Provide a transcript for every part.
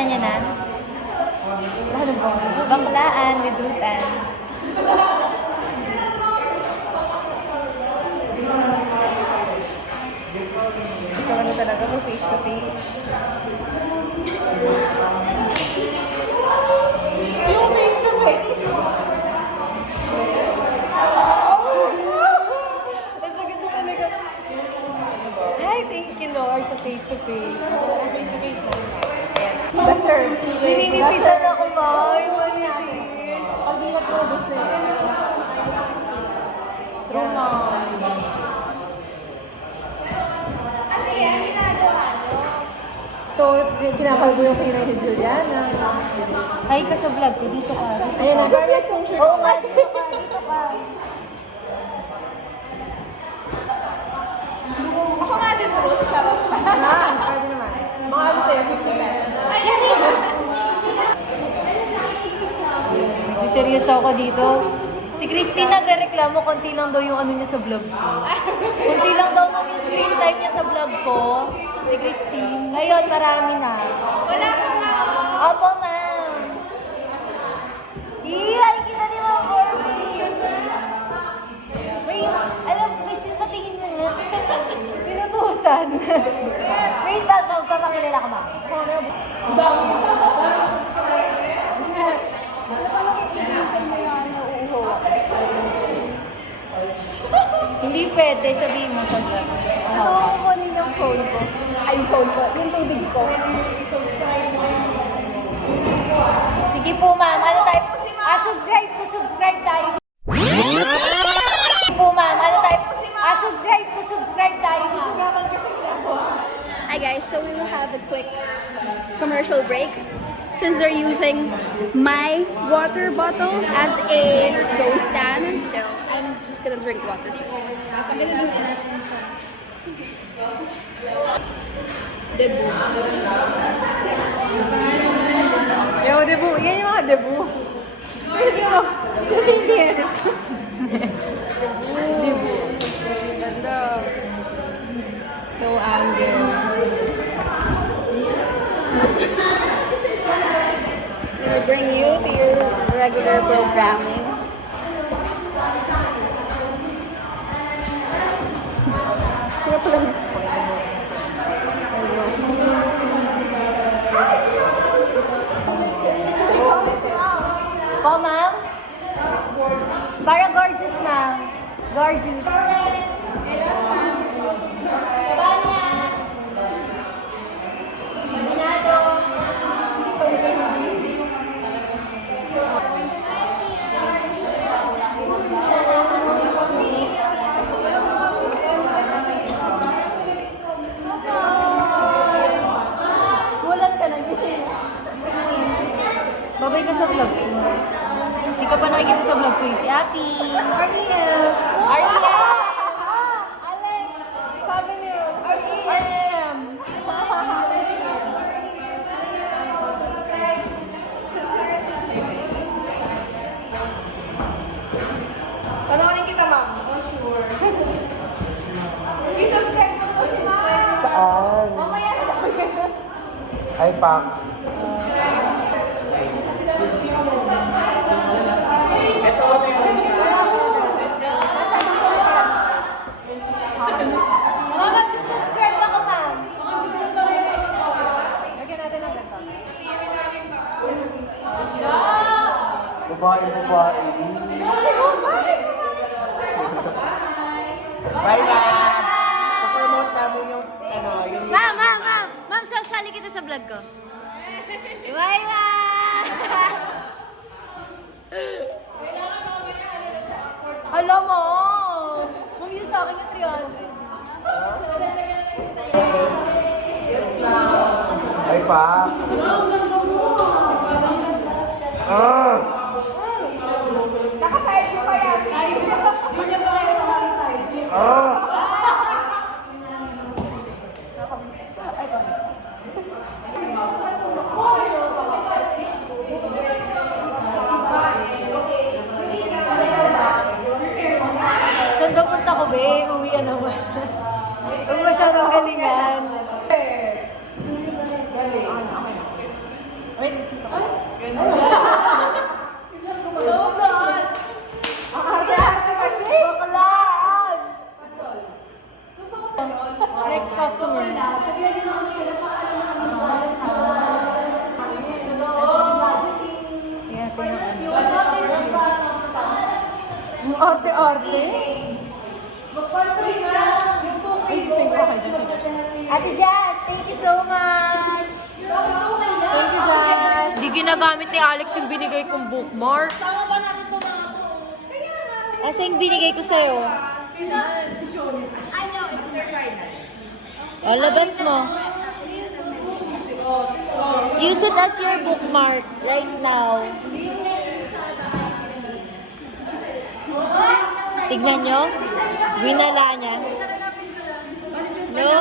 Nakita niya na? Ano ba? Baklaan, lidrutan. Gusto ko na talaga ko face to face. Yung face to face. Hi, thank you Lord sa face to face. Face to face lang. Yes. Sir. Nininipisan ako ba? Yung manipis. Pag di na probos na yun. Trauma. Ano yan? Ginagawa nyo? Ito, kinapalgo yung kinay ni Juliana. Hi ka sa vlog ko. Dito ka. Ayan na. Parang exposure. Oo nga. Dito ka. Dito ka. Ako nga din po. Charot. Pwede naman. Mga ano sa'yo, 50 pesos. Seryoso ako dito. Si Christine nagre-reklamo, konti lang daw yung ano niya sa vlog ko. Konti lang daw ma'am yung screen time niya sa vlog ko. Si Christine. Ngayon, marami na. Wala ka nga. Opo, ma'am. Ay, kita ni Ma'am Borby. Wait, alam, Christine, patingin mo nga. Pinutusan. Wait, magpapakilala ka, ma'am. Hindi pwede, sabihin mo sa vlog. Ako kukunin yung phone ko. Ay, yung phone ko. Yung tubig ko. Sige po, ma'am. Ano tayo? Subscribe tayo. Sige po, ma'am. Ano tayo? Subscribe tayo, ma'am. Hi guys, so we will have a quick commercial break since they're using my water bottle as a phone stand. So I'm just gonna drink water first. I'm gonna do this. Debu. Yo, debu. Yan yung mga debu. Debu. Ganda. No angle. I'm gonna bring you to your regular programming. Kaya pala nito po. Po, ma'am? Para gorgeous, ma'am. Gorgeous. Bulan ka ng gising. Babay ka sa vlog ko. Hindi ka pa nakikita sa vlog ko si Ate. R.E.M. Alex! Sabi niyo. R.E.M. Panoorin kita, ma'am. Oh, sure. I-subscribe mo po si ma'am. Saan? Mamaya na ako yan. Ay, Pak. Ito, Ma'am, magsusubscribe ako, ma'am. Lagyan natin ang laptop. babae. Bye, ma'am. Promote namin yung, yung... Ma'am, sasali kita sa vlog ko. Bye, ma'am! Alam mo, mumili sa akin yung 300. Ay, Pak. Ah! Nakasayad mo pa yan. Ah! Saan daw punta ko, be? Uwi naman. Huwag masyadong galingan. ginagamit ni Alex yung binigay kong bookmark. Sama ba natin itong mga to? Asa yung binigay ko sa'yo? I know, it's very final. O, labas mo. Use it as your bookmark right now. Tignan nyo. Winala niya. No!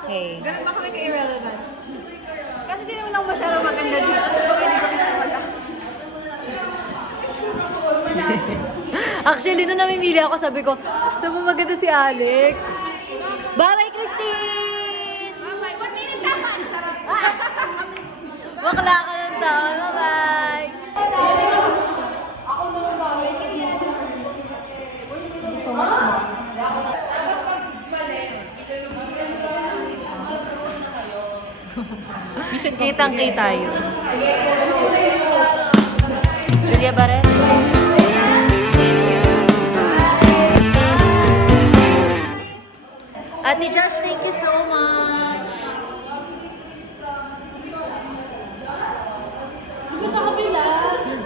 Okay. Ganun ba kami ka-irrelevant? Kasi di naman ako masyado maganda dito. So, pag hindi kami wala. Actually, nung namimili ako, sabi ko, saan mo maganda si Alex? Bye-bye, Christine! Bye-bye. 1 minute dapat. Bakla ka ng taon. Bye-bye! Kitang-kita yun. Julia Barret? Ate Josh, thank you so much.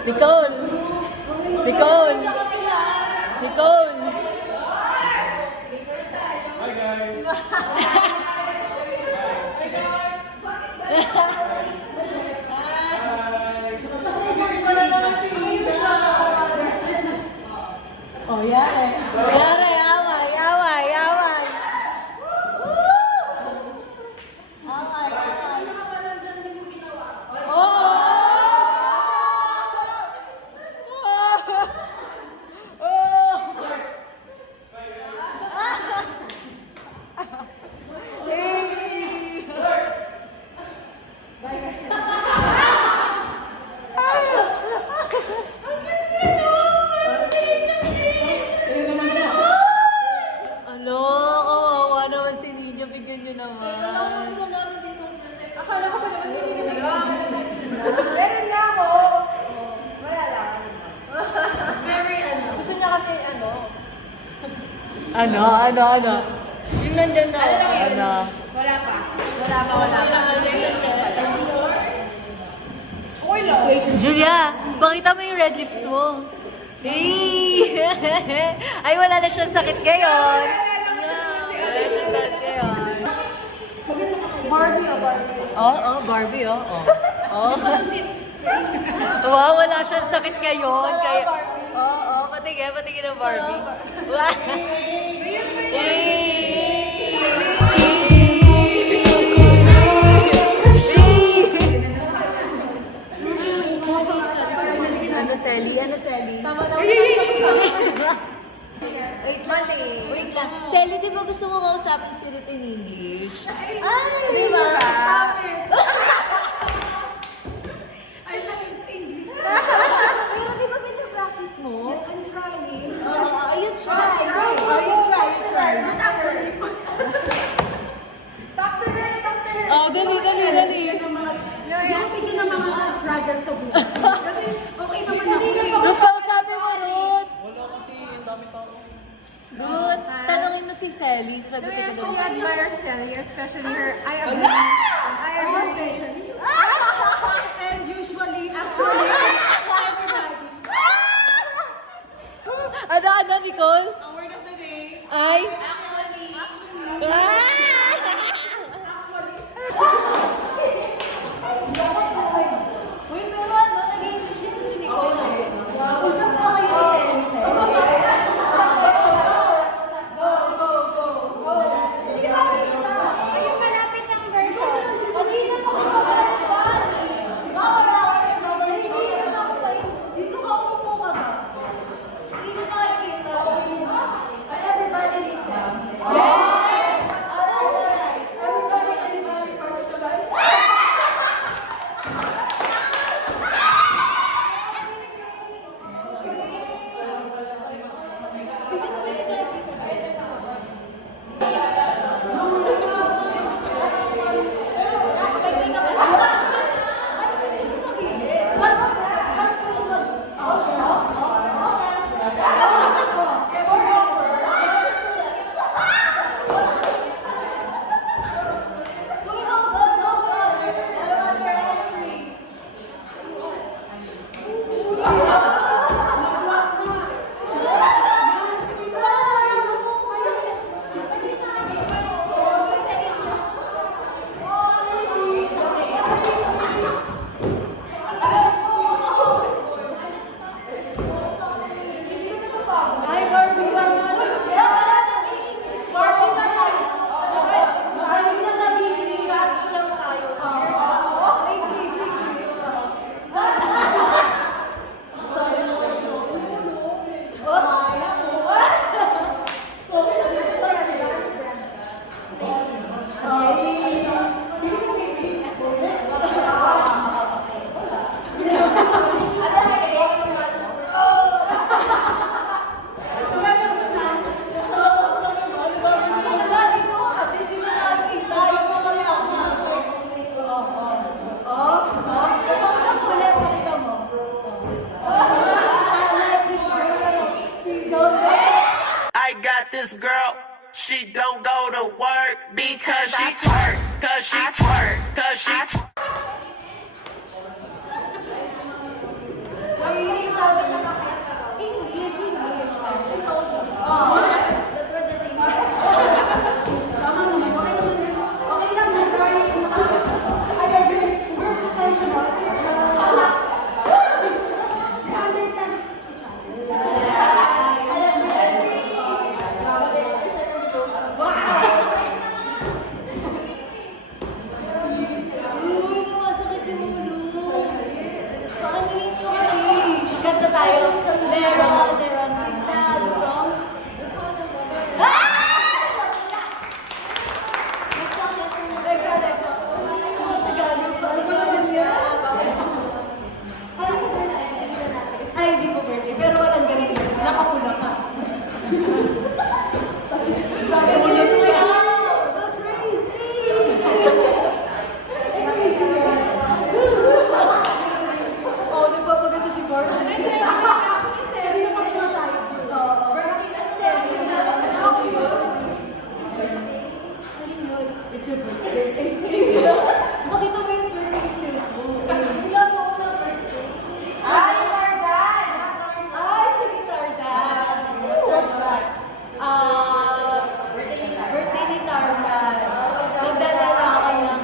Nicole! Nicole! Nicole! Hi guys! Oh, yare. Yare, away, away, away. Away, away. Oh! Ano? Kawawa naman si Ninya. Bigyan nyo naman. Akala ko pa naman hindi naman. Meron na ako. Wala lang. Very Gusto niya kasi Ano? Yung nandyan na. Ano lang yun? Ano? Wala pa. Wala pa. Okay lang. Julia, pakita mo yung red lips mo. Hey! Ay, wala na siyang sakit ngayon. Wala na siyang sakit ngayon. Barbie o Barbie? Barbie, Oh. Wow, wala siyang sakit ngayon. Kaya, patingin ng Barbie. Wow. Ano, Selly? Tama. Wait lang. Selly, di ba gusto mo kausapin si Ruth in English? Ay, Di ba? Pero di ba pinapractice mo? I'm trying. You try. You try. Oh, dali. Yung bigyan ng mga struggle sa buhay. Kasi okay naman ako. Ruth, kausapin mo, Ruth. Ruth, tanungin mo si Selly. Sasagutin ko daw. I admire Sally, especially her. I admire and usually, actually, everybody. Ano, Nicole? Ang word of the day. Ay? Wait, pero ano, nag-iisip dito si Nicole eh. Usap pa kayo ni Selly. Ayun, malapit ang version. this girl, she don't go to work because she twerk, cause she twerk, cause she twerk. Kanta tayo. Leron, Sita, dito. Ay, di ko birthday. Pero walang ganun. Nakapula ka. Sabi mo na oh, nagpapaganda si Bart. It's your birthday. Bakit mo yung birthday still mo? Wala mo na birthday. Ay, Tarzan! Ay, sige Tarzan. What's that? Birthday ni Tarzan. Magdadala ka ng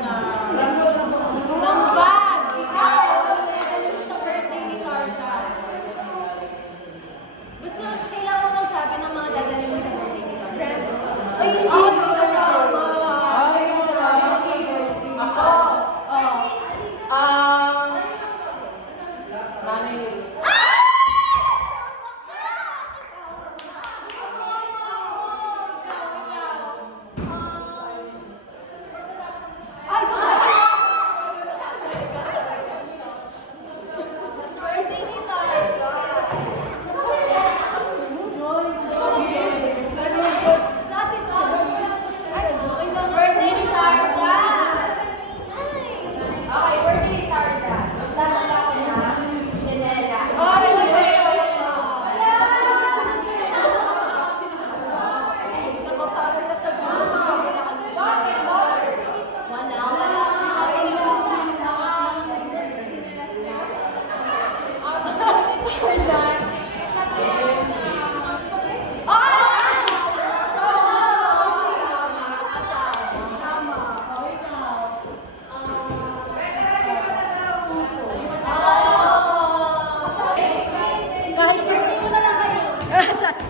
bag. Ikaw, magdadala mo sa birthday ni Tarzan. Basta kailangan mo magsabi ng mga dadali mo sa birthday ni Tarzan. Ay, hindi kasama.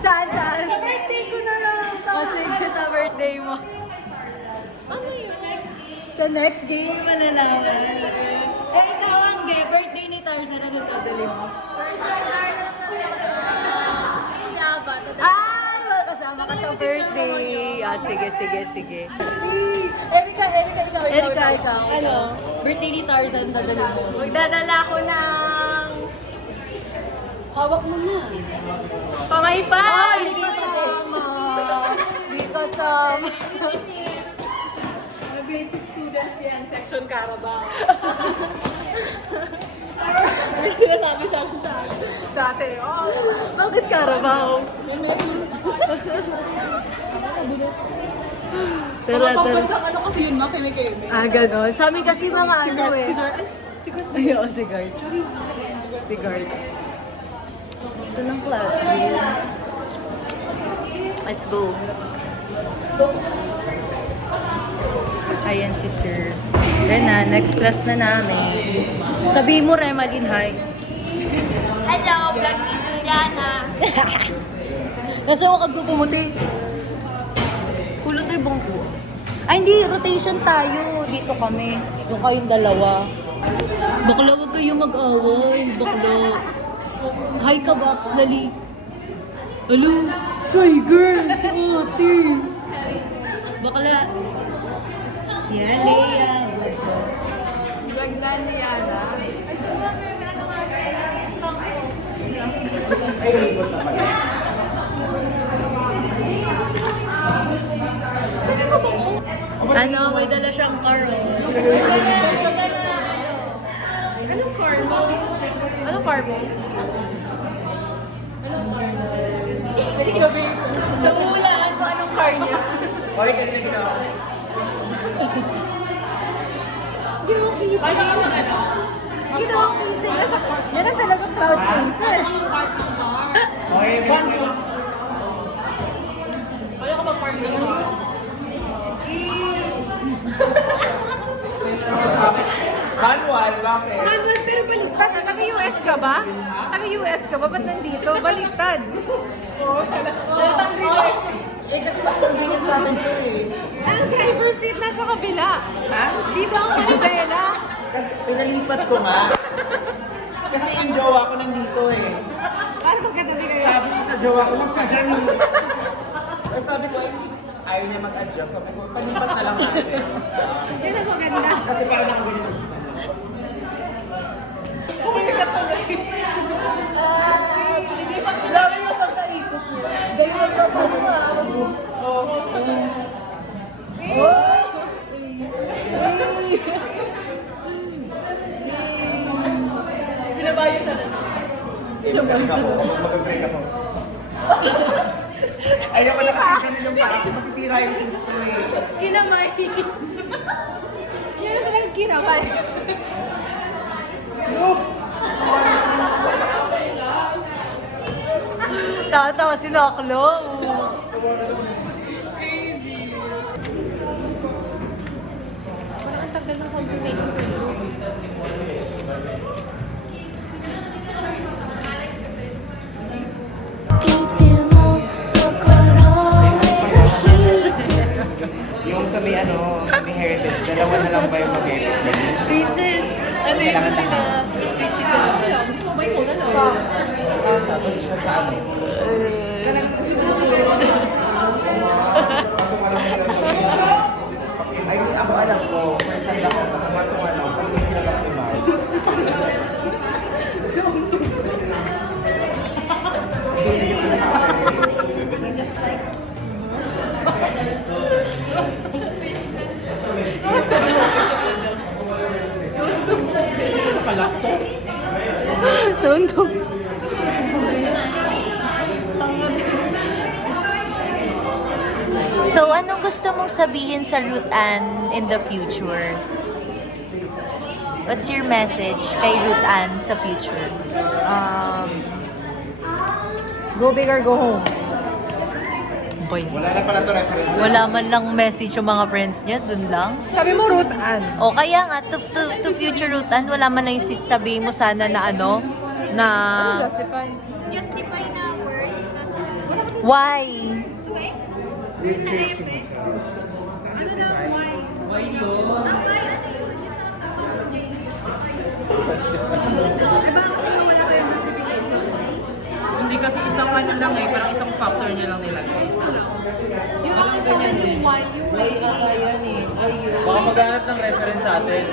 Saan? Sa birthday ko na lang. Oh, sige, sa birthday mo. Ano yun? Sa next game mo malalaman. Eh, ikaw ang birthday ni Tarzan. Ano dadali mo? Ay, kasama ka sa birthday. Ah, sige. Erika, ikaw. Ano? Birthday ni Tarzan, dadali mo. Magdadala ko ng... Hawak mo na. Pamaypay! Hindi kasama. Hindi kasama. Grade 6 students yan, section Carabao. Sinasabi sa akin dati, Bakit Carabao? Tara. Ano kasi yun, ma? Keme-keme. Ah, gano'n. Sa amin kasi mga ano eh. Si Gart. Ay, oo, si Gart. Si Gart. Saan ang class? Let's go. Ayan si Sir. Then na, next class na namin. Sabihin mo, Remalyn, hi. Hello, vlog ni Juliana. Nasa ako kagrupo mo, te. Kulot tayo bangko. Ay, hindi. Rotation tayo. Dito kami. Yung kayong dalawa. Bakla, huwag kayo mag-away. Bakla. Hi ka, Box. Dali. Hello. Shy girl. Si ate. Bakla. Yan, Leia. Vlog na ni Yana. Ano, may dala siyang car. Anong carbo? Anong carbo? Sa ulan, kung Okay, kanina ginawa. Ginawang PJ. Ginawang PJ. Yan ang talaga cloud chaser. Okay, ginawa. Kaya ka mag-park na naman. Manual, bakit? Manuel, pero baliktad. Taga-US ka ba? Taga-US ka ba? Ba't nandito? Baliktad. Eh, kasi mas convenient sa amin ito eh. Ang driver seat nasa kabila. Ha? Dito ang manibela. Kasi pinalipat ko nga. Kasi yung jowa ko nandito eh. Paano magkatabi kayo? Sabi ko sa jowa ko, magkagano. Pero sabi ko, ay, ayaw niya mag-adjust. Sabi ko, palipat na lang natin. Yan ang maganda. Kasi parang nakaganyan ang siya. Hindi pa kilala yung pagkaikot niya. Dahil magkatabi mo ah. Pinabayad sa Mag-break ako. Ayaw ko na kasi ganun yung parang masisira yung shoes ko eh. Kinamay. Yan ang talagang kinamay. Tatawa si Naklo. Wala ang tagal ng consultation. Yung sa may ano, sa may heritage, dalawa na lang ba yung mag-explain? Princess, ano yun Kailangan sila? Richie sa Gusto mo ba ikaw na lang? Tapos siya sa ano. Kaso nga lang nila ay, ako alam ko, first time lang ako, kaso nga lang, pag hindi nag-optimal. Nandun. So, anong gusto mong sabihin sa Ruth Ann in the future? What's your message kay Ruth Ann sa future? Go big or go home. Boy, Wala na pala to reference. wala man lang message yung mga friends niya, dun lang. Sabi mo, Ruth Ann. O kaya nga, to future Ruth Ann, wala man lang yung sabihin mo sana na ano, na... Justify. Justify na word. Why? Hindi kasi isang ano lang eh, parang isang factor niya lang nilagay. Parang ganyan din. Ay, yan eh. Baka maghanap ng reference sa atin.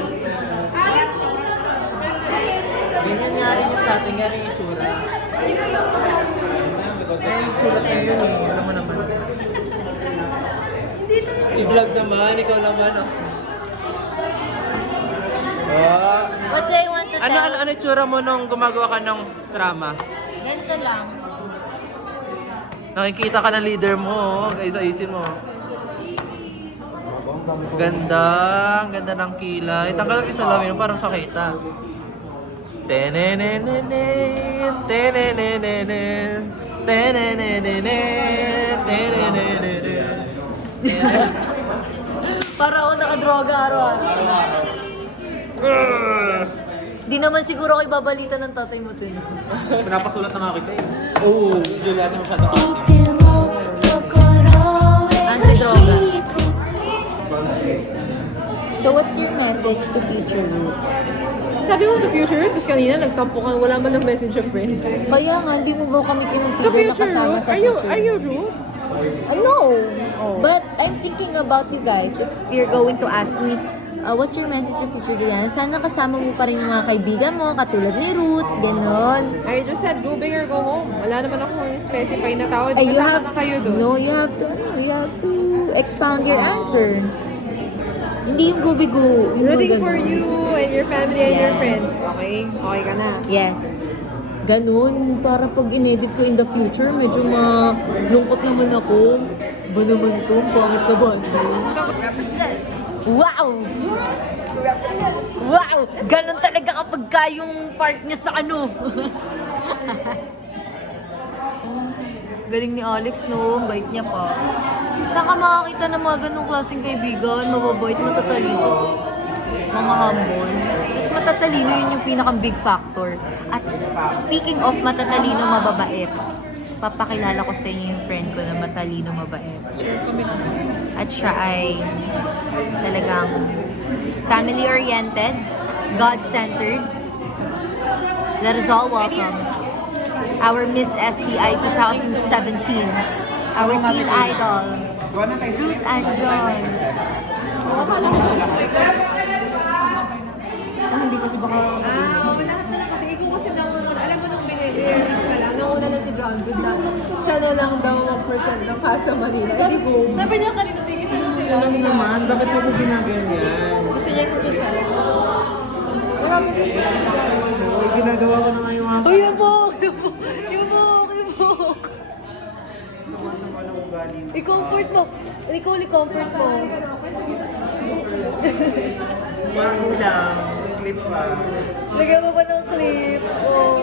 Ganyan nga rin yung sa atin, nga rin yung itsura. Eh, yung sulat na yun eh, alam mo naman. Si vlog naman, ikaw naman oh. What do I want to tell? Ano itsura mo nung gumagawa ka ng strama? Ganito lang. Nakikita ka ng leader mo, kaisa-isin mo. Ganda, ang ganda ng kilay. Tanggal ang salamin mo, parang sakita. Tenenenenen, tenenenenen, tenenenenen, tenenenenen. Para ako nakadroga araw-araw. Di naman siguro ako ibabalita ng tatay mo to. Pinapasulat na nga kita eh. Oo, Juliana masyado. Ang si droga. So what's your message to future Ruth? Sabi mo to future, tapos kanina nagtampo ka, wala man ng message of friends. Kaya nga, hindi mo ba kami To kinonsider na future, kasama Ruth? sa Are future? you Ruth? No. But I'm thinking about you guys. If you're going to ask me, what's your message to future Diana? Sana kasama mo pa rin yung mga kaibigan mo, katulad ni Ruth, ganon. I just said go big or go home. Wala naman ako specify na tao. Ay, Di kasama na kayo doon. No, you have to expound your answer. Hindi yung go-bigo. Yung Rooting ganon. for you and your family and your Yeah. friends. Okay? Okay ka na. Yes. Ganun, para pag inedit ko in the future, medyo malungkot naman ako. Ba naman to? Pangit ka ba? Represent. Wow! Represent. Wow! Ganon talaga kapag ka yung part niya sa ano. Galing ni Alex, no? Bait niya pa. Saan ka makakita ng mga ganong klaseng kaibigan? Mababait, matatalino, tapos mga humble. Tapos matatalino, yun yung pinakang big factor. At speaking of matatalino, mababait, papakilala ko sa inyo yung friend ko na matalino, mabait. At siya ay talagang family-oriented, God-centered. Let us all welcome our Miss STI 2017, our teen idol, Ruth Ann Jones. Hindi kasi baka Lahat na lang kasi, ikaw kasi nauna, alam mo nung binirelease pa lang, nauna na si John Good na siya na lang daw 1% ng Casa Manila. Hindi ko. Sabi niya kanina tigis na sila. ano naman, bakit mo ko ginaganyan? Gusto niya kasi siya. Marami sa siya. Uy, ginagawa ko na nga yung mga Yubok! sama-sama ng ugali mo. I-comfort mo. Ikaw, i-comfort mo. Bago lang, may clip pa. Lagyan mo pa ng clip. Oh.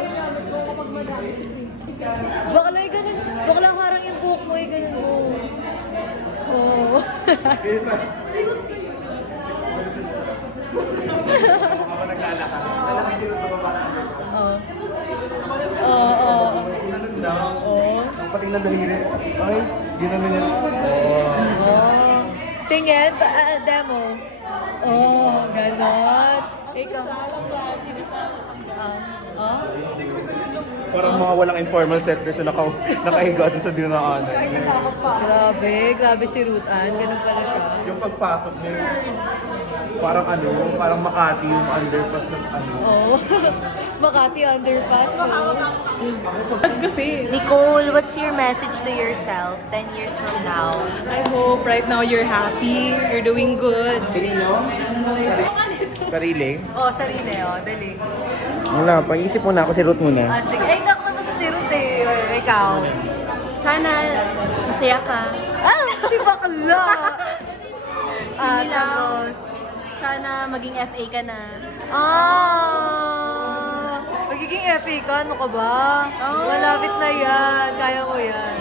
Bakla yung ganun. Bakla harang yung buhok mo, yung ganun mo. Oh. Isa. Ako naglalakad. Alam mo sino bababa na ako. Ginanon daw. Ang pating na daliri. Ay, ginanon niya. Oh. Tingin, demo. Oh, ganon. Ikaw. Oh? Parang mga walang informal setters na nakahiga doon sa dinaanan. Grabe si Ruth Ann. Ganun pala siya. Yung pagpasok niya, parang Makati yung underpass ng ano. Oh. Makati underpass. Kasi, Nicole, what's your message to yourself 10 years from now? I hope right now you're happy, you're doing good. Kanino? Sarili? Oh, sarili. Oh, dali. Wala, pag-isip muna ako si Ruth muna. Sige. Ay, nakita mo sa si Ruth eh. Ikaw. Sana masaya ka. Ah, si bakla! Tapos, Sana maging FA ka na. magiging epic ka, ano ka ba? Malapit na yan, kaya mo yan.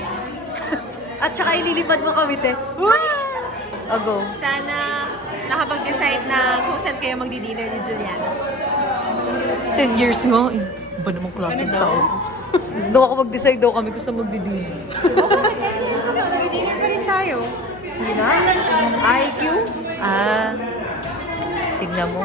At saka ililipad mo kami, te. Go. Sana nakapag-decide na kung saan kayo magdi-dinner ni Juliana. 10 years nga eh. Ba namang klaseng tao? Daw ako mag-decide daw kami kung saan magdi-dinner. Magdi-dinner pa rin tayo. Hindi na? IQ? Tignan mo.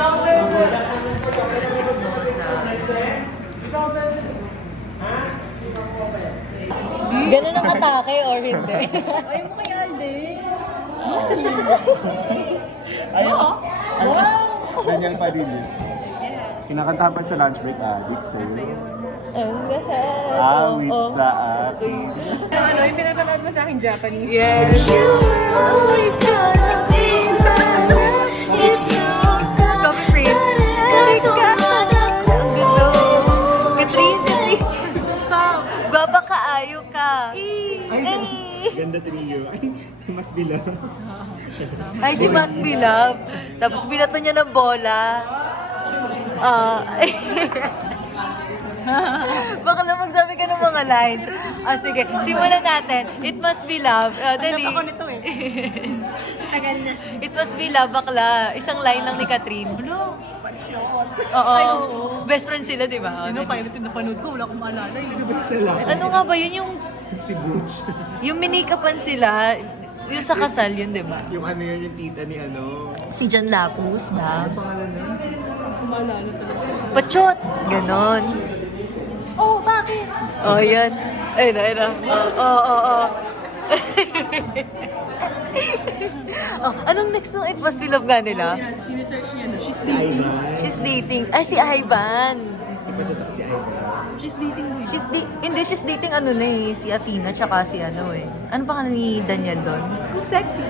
Ganun ang atake or hindi? Ayaw mo kay Alden. Ayun. Wow! Daniel Padilla. Kinakantahan pa sa lunch break, Alex. Ang lahat. Awit sa akin. ano, yung pinapanood mo sa akin Japanese. Yes. Coffee Prince. Ang ganda. Katrina. Stop. Gwapa ka, ayo ka. Ay, ganda trio. Ay, mas bila. Ay, si Mas Bilab. Tapos binato niya ng bola. Baka lang magsabi ka ng mga lines. Sige. Simulan natin. It must be love. Dali. Ako nito eh. Tagal na. It must be love, bakla. Isang line lang ni Catherine. Ano? Oo. oo. Best friend sila, di ba? Ano, pilot yung napanood ko, wala akong maalala. Ano nga ba yun? Si Butch. Yung minikapan sila, yung sa kasal yun, di ba? Yung ano yun, yung tita ni ano. Si John Lapus, ba? Pangalan na? Maalala talaga. Pachot! Ganon. Oh, bakit? Oh, yan. Ayun na, ayun na. Oo. Anong next nung It Must Be Love nga nila? Sinesearch niya na. She's dating. Ay, si Ivan. Ipatsatak si Ivan. She's dating mo. She's dating ano na eh. Si Athena, tsaka si ano eh. Ano pangalan ni Daniel doon? Sexy.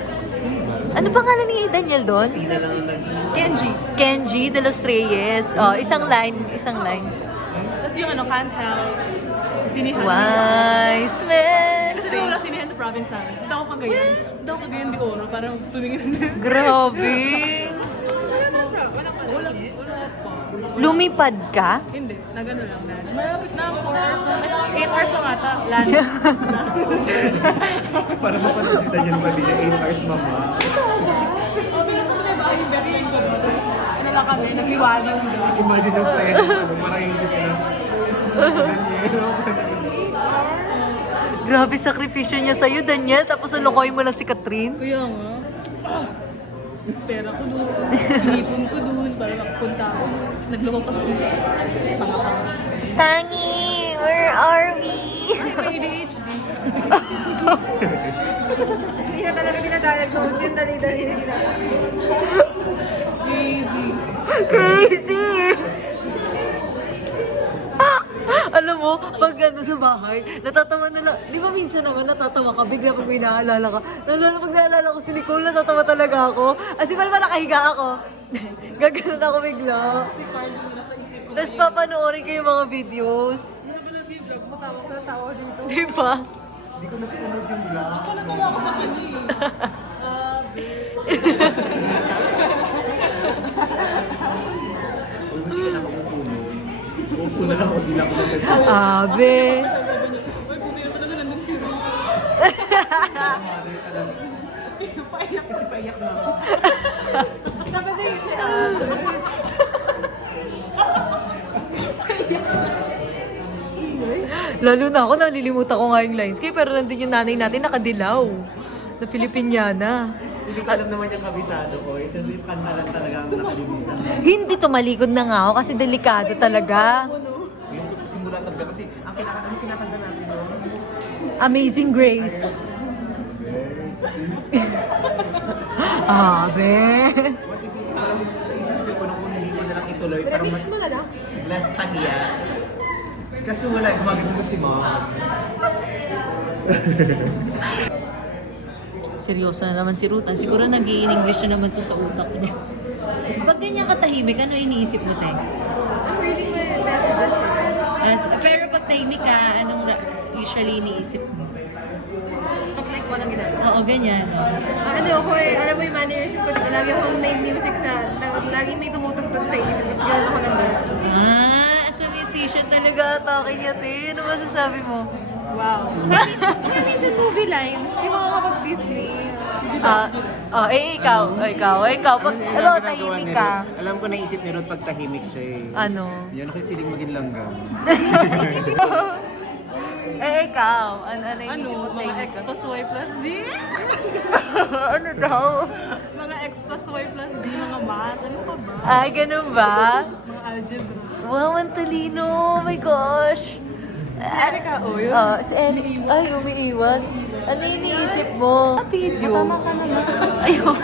Ano pangalan ni Daniel doon? Tina lang ang nag... Kenji. Kenji de los Reyes. Oh, isang line. Tapos yung ano, Can't Help. Sinihan. Wise man. Kasi wala sinihan sa province namin. Hindi ako kagayan. Hindi ako kagayan di oro. Parang tumingin na. Grabe. Wala pa. Lumipad ka? Hindi. Nagano lang na. Malapit na. 4 hours na. 8 hours pa ata. Land. Para mapanood si Daniel Padilla, 8 hours mama. Okay lang sa bahay yung best friend ko doon. Ano lang kami, nagliwanag doon. Imagine yung saya ng ano, parang yung isip ko na. Daniel, Grabe sakripisyo niya sa'yo, Daniel. Tapos ulukoy mo lang si Catherine. Kaya nga. Pera ko doon. Inipon ko doon para makapunta ako. Naglungaw pa sa pangapang. Tangi, where are we? May ADHD. Hindi na talaga dinadiagnose yun. Dali-dali na dinadiagnose. Crazy. Crazy! Alam mo, pag ano sa bahay, natatawa na lang. Di ba minsan naman natatawa ka, bigla pag may naaalala ka. Pag naalala ko si Nicole, natatawa talaga ako. As in, pala nakahiga ako. Gaganon ako bigla. Si Carl yung nasa isip ko. Tapos papanoorin ko yung mga videos. Ano ba nag-vlog mo? Tawa ko na tawa dito. Di ba? hindi ko napanood yung vlog. Ako natawa ako sa kanya eh. Uy, hindi ka na ako pupuno. Pupuno na lang ako, di na ako mag-vlog. Abe. Uy, puti na talaga nandun si Ru. Paiyak kasi paiyak na ako. Napatay siya. Lalo na ako, nalilimutan ko nga yung lines. Kaya pero nandun yung nanay natin nakadilaw. Na Filipiniana. Hindi ko alam naman yung kabisado ko. Isa yung kanta lang talaga ang nakalimutan. Hindi tumalikod na nga ako kasi delikado talaga. Yung simula talaga kasi ang kinakanta natin no? Amazing Grace. Abe. What if hindi parang sa isip ko na kung hindi ko na lang ituloy, parang mas less pahiya. Kasi wala, gumagano na si Mom. Seryoso na naman si Rutan. Siguro nag-i-English na naman to sa utak niya. Pag ganyan katahimik, ano iniisip mo, te? I'm reading my messages. Pero pag tahimik ka, anong usually iniisip mo? Pag like walang ginagawa. Oo, ganyan. Ano ako eh, alam mo yung mannerism ko, lagi akong may music lagi may tumutugtog sa isip. It's girl ako ng girl. As a musician talaga atake niya, te. Ano masasabi mo? Wow. Minsan movie lines, yung mga kapag Disney. Ikaw. Pag, ano, tahimik ka. Alam ko naisip ni Ruth pag tahimik siya eh. Ano? Yan ako yung feeling maging langgam. Ikaw. Ano iniisip mo Mga tahimik X ka? plus Y plus Z? Ano daw? Mga X plus Y plus Z, mga math, ano ka ba? Ay, ganun ba? Mga algebra. Wow, ang talino. Oh my gosh. Erika, oh yun. Si Eric. Ay, umiiwas. Ano iniisip mo? Videos. Tama ka naman. Ayun.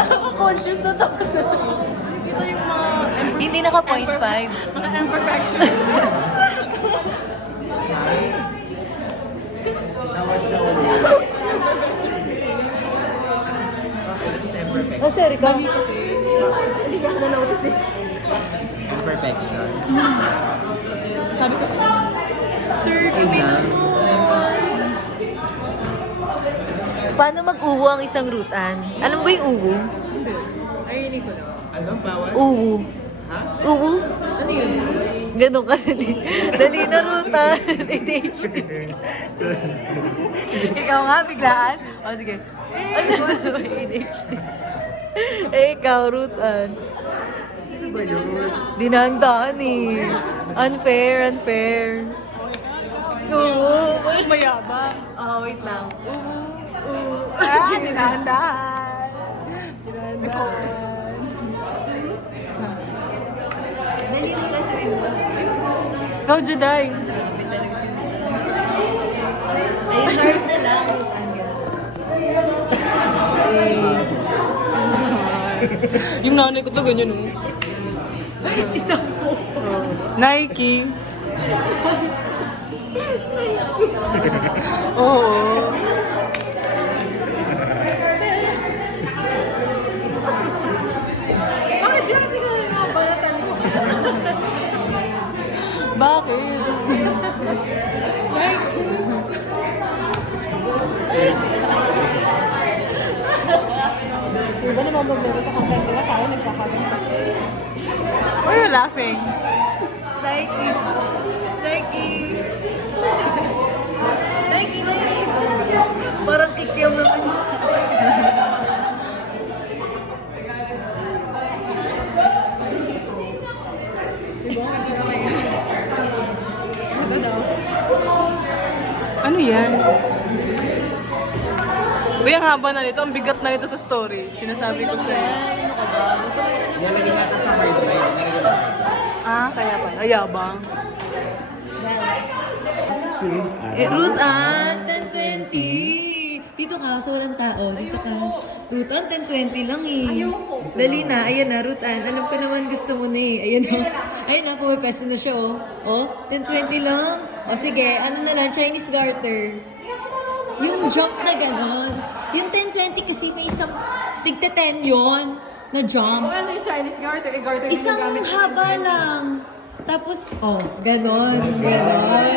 Nakaka-conscious na dapat na to. Dito yung mga... Hindi naka 0.5. Mga imperfection. Tawa siya ulit. Si Eric. Hindi ka na-notice eh. Imperfection. Sabi ko, Sir, kami Paano mag-uwo ang isang rutan? Alam mo ba yung uwo? ayun ko lang. Ano? Bawal? Uwo. Ha? Uwo? Ano yun? Ganun ka dali. Dali na rutan. ADHD. Ikaw nga, biglaan. O, sige. Ano? ADHD. Ikaw, rutan. Sino ba yun? Dinahandaan eh. Unfair. Oo. Mayabang. Wait lang. Dinahandaan. Dali mo na sa mo. Ikaw, Juday. Ay, start na lang. Yung nanay ko talaga ganyan, no? Isang po. Nike. Oo. Bakit lang siguro yung mga balatan mo? maglaro sa content nila, tayo nagkakaganda. Why are you laughing? Nike. Nike. Nike na yun. Parang kikiam naman yung sa Ano yan? Uy, ang haba na nito. Ang bigat na nito sa story. Sinasabi ko sa'yo. Ano ka ba? Buto ka siya. Nilagay nga sa hard drive. Ah, kaya pala. Ayabang. Route 10:20. Dito ka, so walang tao. Dito ka. Route 10:20 lang eh. Dali na, ayan na, Route Alam ko naman gusto mo na eh. Ayan na. Ayun na, pumipesto na siya oh. Oh, 10:20 lang. O sige, ano na lang, Chinese garter. Yung jump na gano'n. Yung 10:20 kasi may isang tigta 10 yon na jump. Ano yung Chinese garter? Eh, garter yung Isang gamit. haba lang. Tapos, ganon, ganon.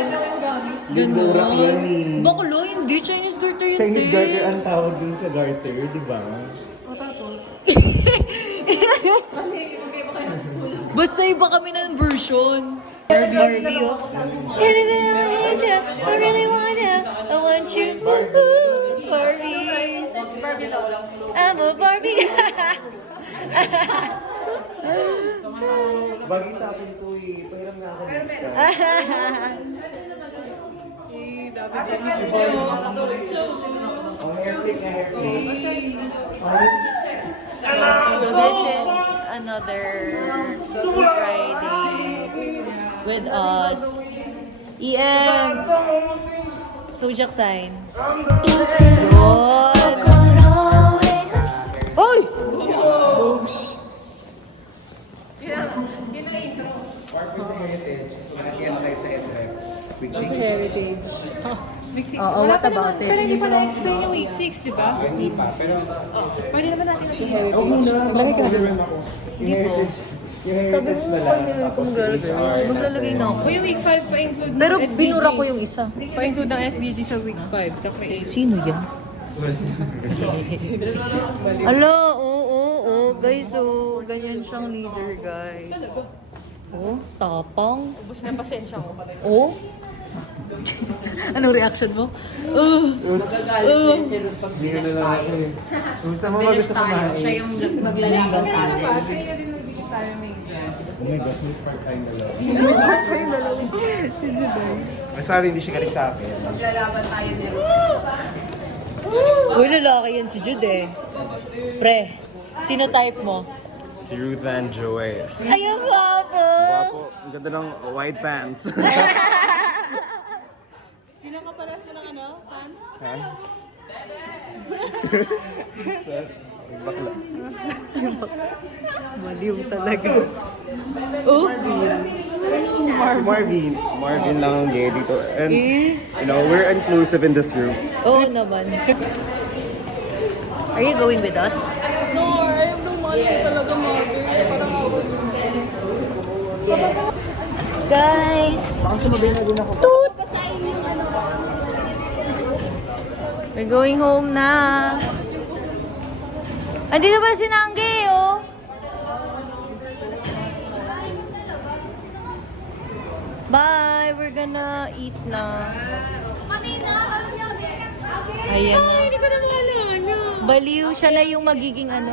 Lindurak yan eh. Baklo, hindi. Chinese garter yun Chinese din. garter ang tawag dun sa garter, di ba? Basta iba kami ng version. Barbie, oh. I really want you. I want you. Barbie. I'm a Barbie. Bagay sa akin to eh. Pahiram nga ako next time. Ang hairpick na hairpick. So this is another Friday with us. EM. Zodiac sign. Yun. Oy! Sa heritage. Week 6. Oo, what about it? Pero hindi pa na-explain yung week 6, di ba? Hindi pa, pero... Pwede naman natin Ako muna, Naglagay ka na ba? Hindi po. Yung heritage na lang. Maglalagay na ako. O yung week 5 pa-include ng Pero SDG. binura ko yung isa. Pa-include ng SDG sa week 5. Sa may Sino yan? Ala, oo, guys, ganyan siyang leader, guys. Oh, tapang. ubos na pasensya ko. Oh? Anong reaction mo? Magagalit si Ruth pag binas tayo. Kung saan mo ba Binas gusto tayo, kumain? siya yung maglalaban sa atin. Kaya rin nagiging tayo may Oh my gosh, Miss Part-Time na lang. Ay, sorry, hindi siya galit sa akin. Maglalaban tayo ni Ruth. Uy, lalaki yan si Jude eh. Pre, sino type mo? Si Ruth Ann Joyce. Ay, ang gwapo! Wapo, ang ganda ng white pants. Pinakaparas mo ng ano? Pants? Ha? Bakla. Maliw talaga. Oh? Marvin lang ang gay dito. And, you know, we're inclusive in this group. Oo naman. Are you going with us? No, I don't want to talaga mother. Parang ako. Guys! Toot! We're going home na. Andito pala si Nangge, oh. Bye! We're gonna eat na. Ayan na. Hindi ko na maalala. Baliw, siya na yung magiging ano.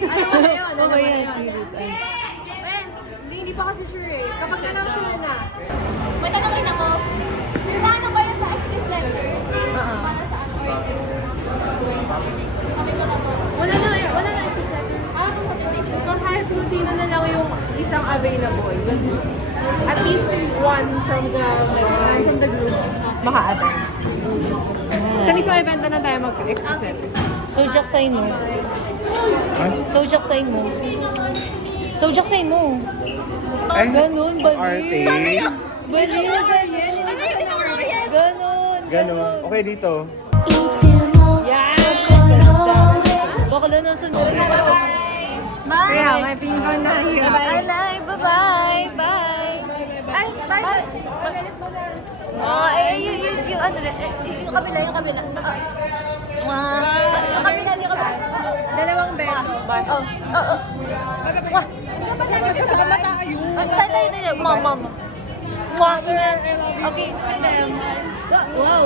Ano ba yun? Ano ba yan? Si Ruth Ann. Hindi pa kasi sure eh. Kapag na lang sure na. May tanongin ako. Yung ano ba yun sa access letter? Para sa ano? Wala na access letter. Itong certificate. So kahit kung sino na lang yung isang available, will do. At least one from the group maka-attend. Sa mismo event na tayo mag-access letter. Zodiac sign mo. Zodiac sign mo. Zodiac sign mo. Ay, Ganon, arte. Baliw, ganyan. Ano yung tinawag yan? Ganon, Ganon. Okay, dito. Yan! Ganda. Bakla na sunod. Kaya may pinggan na here. Alay, bye-bye. Bye. Ay, bye. Oh, yung ano, yung kabila. Yung kabila, yung kabila. Dalawang beses. Oh. Wah. Magkasama tayo. Tayo. Mom. Mwah. Okay. Wow.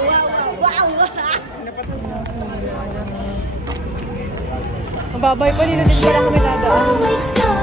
Ang babay pa nila din pala kami dadaan.